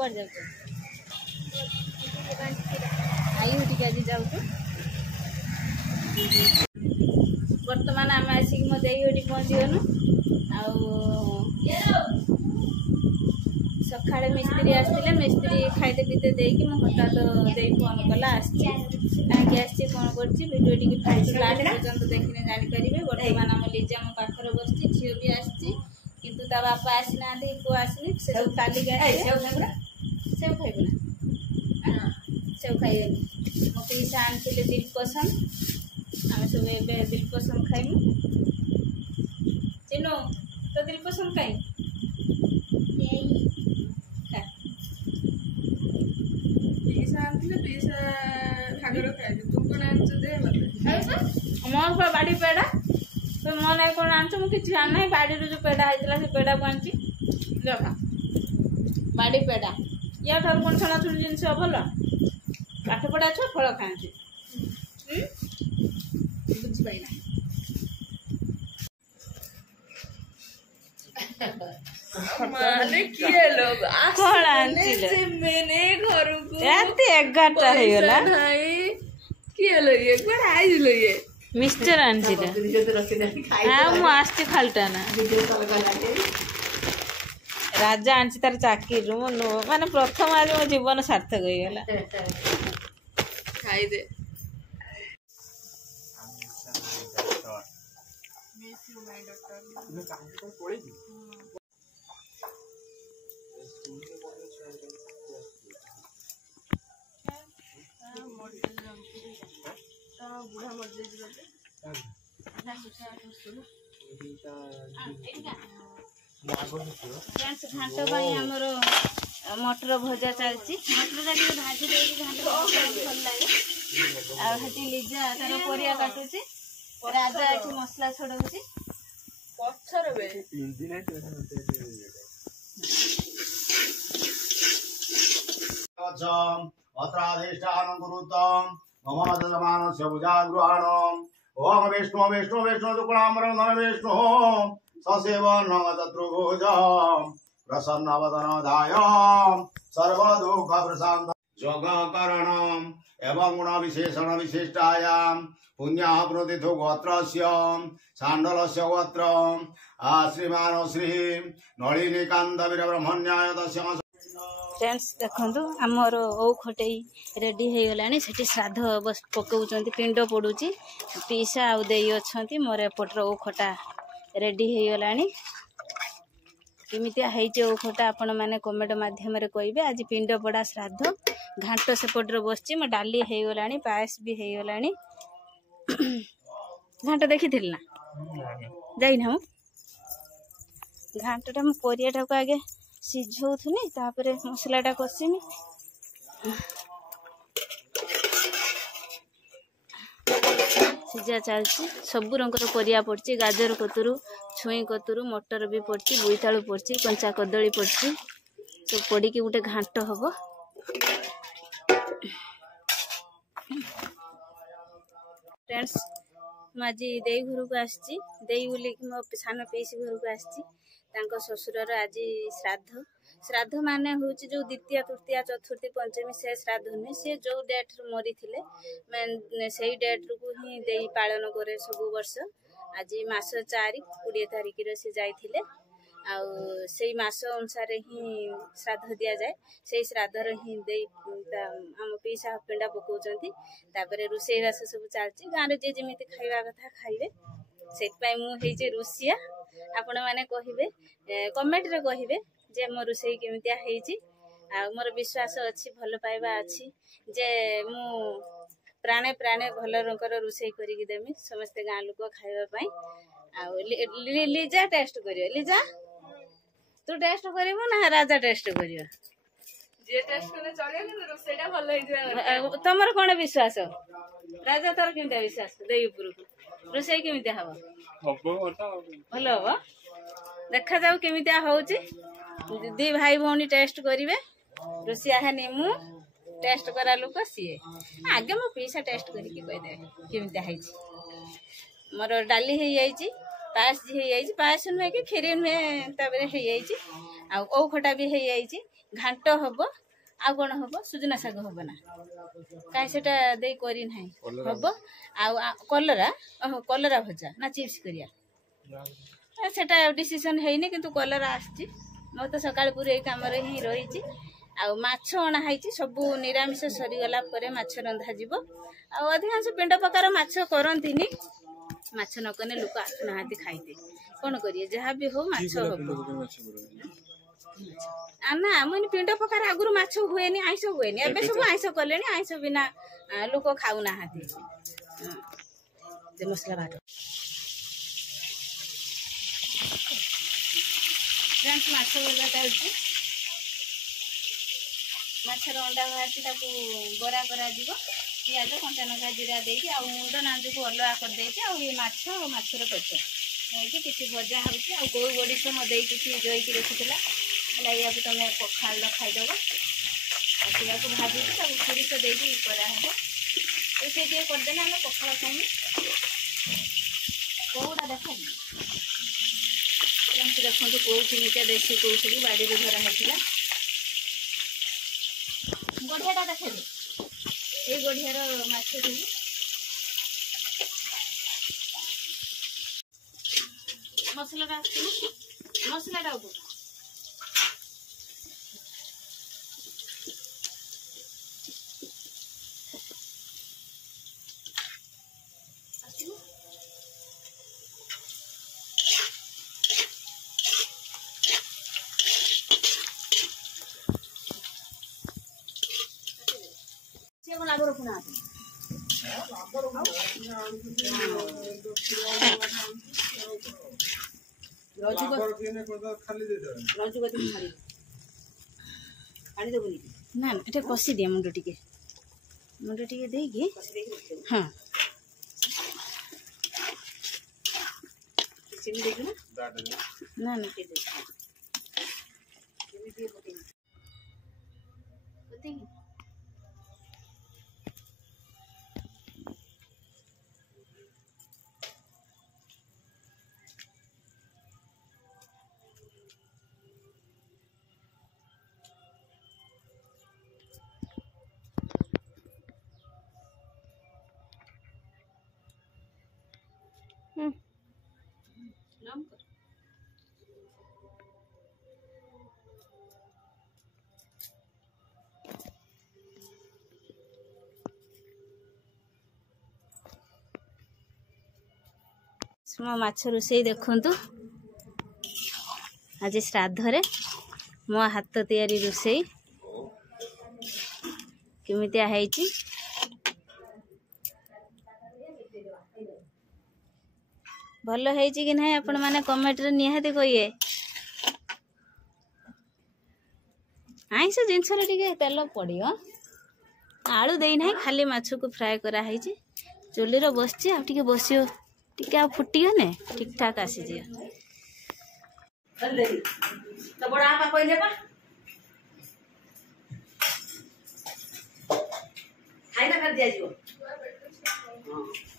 कुआड जाऊ आई उठिक आज जाऊ बर्तमान आम आसिक मो देई उठी पहुँचीगलु सका मिस्त्री आसते मिस्त्री खाईते पीते देकी हठात दे फोन कला कहीं कौन करडियो टी लास्ट पर्यटन देखने जापर बर्तमान आम लिजा मो पाखे बस झील भी आसतु ता बापा आसी ना पु आसनी से सब तालिका सेव खाइबे ना सेव खाइबे मो पीसा आनी दिल पसंद आम सब ए दिल पसंद खाइबू चिन्नु तो दिल पसंद कहीं मोर बाड़ी पेड़ा तो मो ना कौन आनछ मुझे आना बाड़ी जो पेड़ा होता से पेड़ा को आनी देखा बाड़ी पेड़ा या ठार कौन छणाछुणी जिनस भल पाठ पढ़ा छुआ फल खाती बुझीपाइना माने किए लोग कौन आनछिले मैंने घर को रात 11टा हो गला भाई किए लो ये कोन आइलो ये मिस्टर आनछिले हां मु आस्ती खालटा ना राजा आनछि तार चाकरी माने प्रथम आज मो जीवन सार्थक हो गला खाई दे बुढ़ा मर घाट आमर मटर भजा चलती मटर भाजी भल लगे लिजा तार परिया काटुची राजा ये मसला छड़ाऊँगी अत्राधिष्ठानं कुरुतं मम जजमानस्य भुजागृहाणम् ओम विष्णु विष्णु विष्णु शुक्लाम्बरधर विष्णु ससेवनं चतुर्भुजं प्रसन्नवदनधाय सर्वदुःखप्रशान्तं योगकरणम् एवं गुणविशेषण विशिष्टायां पुण्यः प्रतिथो गोत्रस्य साण्डलस्य गोत्रम् श्रीमान श्री नलिनीकान्त वीरब्रह्मण्याय तस्य फ्रेंड्स देखु आमर ओ खटई रेडी हो गला से श्राद्ध बस पकाउं पिंड पड़ुची पीसा आउ दे अच्छा मोर एपटर ओ खटा रेडी हो गला केमितिया ओ खटा आपण मैंने कमेंट माध्यम कहे आज पिंड पड़ा श्राद्ध घाट सेपटर बस मो डाली हो गला पायस भी हो गला घाट देखी ना जाइना घाटा मो परियाटा को आगे सिझौथुनी तापरे मसलाटा कषिमी सिझा चलती सब रंगर परिया पड़ची गाजर कतुरु छुई कतुरु मटर भी पड़ची बोईतालु पड़ची कंचा कदली पड़ची सब पड़ी गोटे घाट हम फ्रेंड्स आज देई घर को आसी देई बोली मो सान पीसी घर को आसी ससुरर आज श्राद्ध श्राद्ध माने हूँ जो द्वितीय तृतीय चतुर्थी पंचमी से श्राद्ध नुहे सी जो डेट मरी से डेट को ही दे पालन करे सब वर्ष आज मास 4 तारिख से जाइए से मास अनुसार ही श्राद्ध दि जाए से श्राद्धर ही दे आम पीसा पिंडा पकाउं रोषेईवास सब चलती गाँव जे जमी खावा कथा खाइबे से मुझे रोषिया आपण मैंने कहे कमेंट रे कहे जे मो रोषे केमितिया हेची आ मोर विश्वास अच्छी भल पाइबा अच्छी जे मु प्राणे प्राणे भल रंगर रोषे करिक देमी समस्ते गाँ लोक खाइबा पई आ लिजा टेस्ट करियो लिजा तू टेस्ट करिवो ना राजा टेस्ट करियो जे टेस्ट करले चले कि रोषेटा भल हेइजा तमर कोन विश्वास राजा तोर केमितिया विश्वास देई ऊपर को रोषे केमितिया हबो भल हबो देखा जाऊ केमितिया होउची दी भाई भौणी टेस्ट करिवे रोसिया है नेमु टेस्ट करा लोक सीए आगे मो पीसा टेस्ट करिके कहि दे केमितिया हेची मोर डाली हे जाईची पास हे जाईची पास नुहे कि खीरी नुहे ताबरे हे जाईची आ ओ खटा भी हे जाईची घांट हब आ कौन हम सुजना शाग हम ना कहीं सेटा दे करी ना हम कलरा कलरा भजा ना चिप्स करिया सेटा डिसीजन है किंतु कलरा आसी मो तो सकाल पूरे काम ही रही आउ माछ अणाई सब निरामिष सरीगला माछ रंधा जीव अधिकांश पिंड प्रकार माछ करती माछ नकने लोक आसुना खाइते कौन करिए जहाँ भी हो माछ ना मुझे पिंड प्रकार आगुरी माछ हुए आईस हुए एवं सब आईस कले आईस बिना लोक खाऊना मसला बाट फ्रेंड्स माछ भजा चलती माछर अंडा बाहर बरा करा पियाज कंचा लंका जीरा देकी आ मुंड नांजू को अलगा कर देकी आ ये माछ और माछर पेट नहीं किसी भजा होची आ कोई गोड़ीस मदे किसी जोईकी रखितला हला या तुम पखाल खाइदब आ को भाजी सब सोरिष देकी करा हबो तो से जे कर देना हम पखाल खाइनी कोडा देखा देखते कौन देशी कौन बाड़ी में धरा होता गढ़िया देखे ये गढ़ियार माछ मसला मसला ना ये कषि दिए मुंड टे हाँ ना ना मो माछ रोषे देखु आज श्राद्धरे मो हाथ तैयारी रोषे केमितिया हैची भल हैची कि नहीं आपण माने कमेंट रे निहाती कहिए आइस जिनस रे तेल पड़ियो आलू देई नहीं खाली माछ को फ्राए करा हैची चुली रो बसची आ टिके बसियो टिके फुटियो ने ठीक ठाक आसी जे तो बड़ा आपा कहले बा खाइना कर दिया जीवो हां